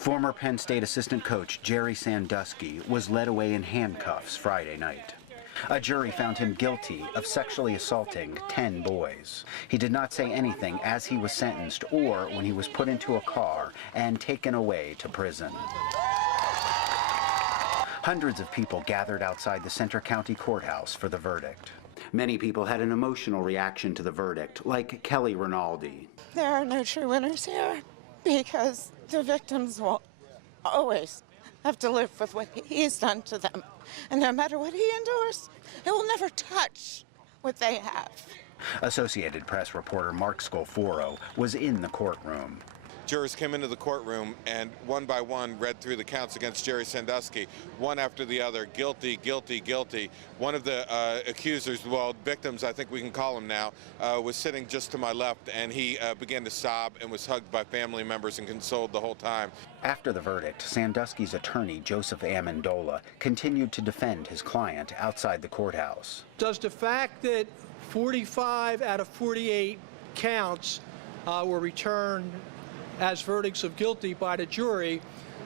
Former Penn State assistant coach Jerry Sandusky was led away in handcuffs Friday night. A jury found him guilty of sexually assaulting 10 boys. He did not say anything as he was sentenced or when he was put into a car and taken away to prison. Hundreds of people gathered outside the Center County Courthouse for the verdict. Many people had an emotional reaction to the verdict, like Kelly Rinaldi. There are no true winners here because the victims will always have to live with what he's done to them. And no matter what he endures, it will never touch what they have. Associated Press reporter Mark Scolforo was in the courtroom. Jurors came into the courtroom and one by one read through the counts against Jerry Sandusky, one after the other, guilty, guilty, guilty. One of the accusers, well, victims, I think we can call him now, was sitting just to my left, and he began to sob and was hugged by family members and consoled the whole time. After the verdict, Sandusky's attorney, Joseph Amendola, continued to defend his client outside the courthouse. Does the fact that 45 out of 48 counts were returned as verdicts of guilty by the jury,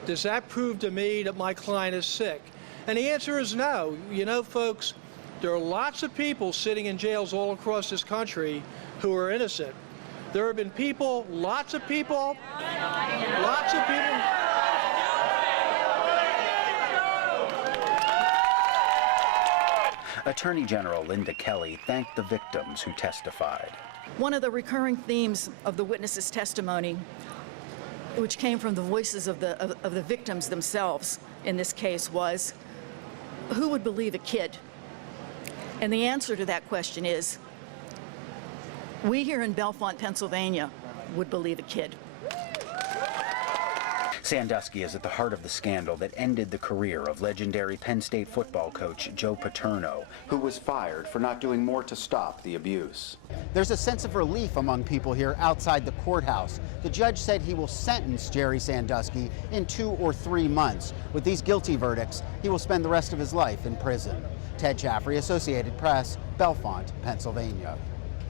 does that prove to me that my client is sick? And the answer is no. You know, folks, there are lots of people sitting in jails all across this country who are innocent. There have been people, lots of people. Attorney General Linda Kelly thanked the victims who testified. One of the recurring themes of the witnesses' testimony, which came from the voices of the victims themselves in this case, was, who would believe a kid? And the answer to that question is, we here in Bellefonte, Pennsylvania, would believe a kid. Sandusky is at the heart of the scandal that ended the career of legendary Penn State football coach Joe Paterno, who was fired for not doing more to stop the abuse. There's a sense of relief among people here outside the courthouse. The judge said he will sentence Jerry Sandusky in 2 or 3 months. With these guilty verdicts, he will spend the rest of his life in prison. Ted Chaffrey, Associated Press, Bellefonte, Pennsylvania.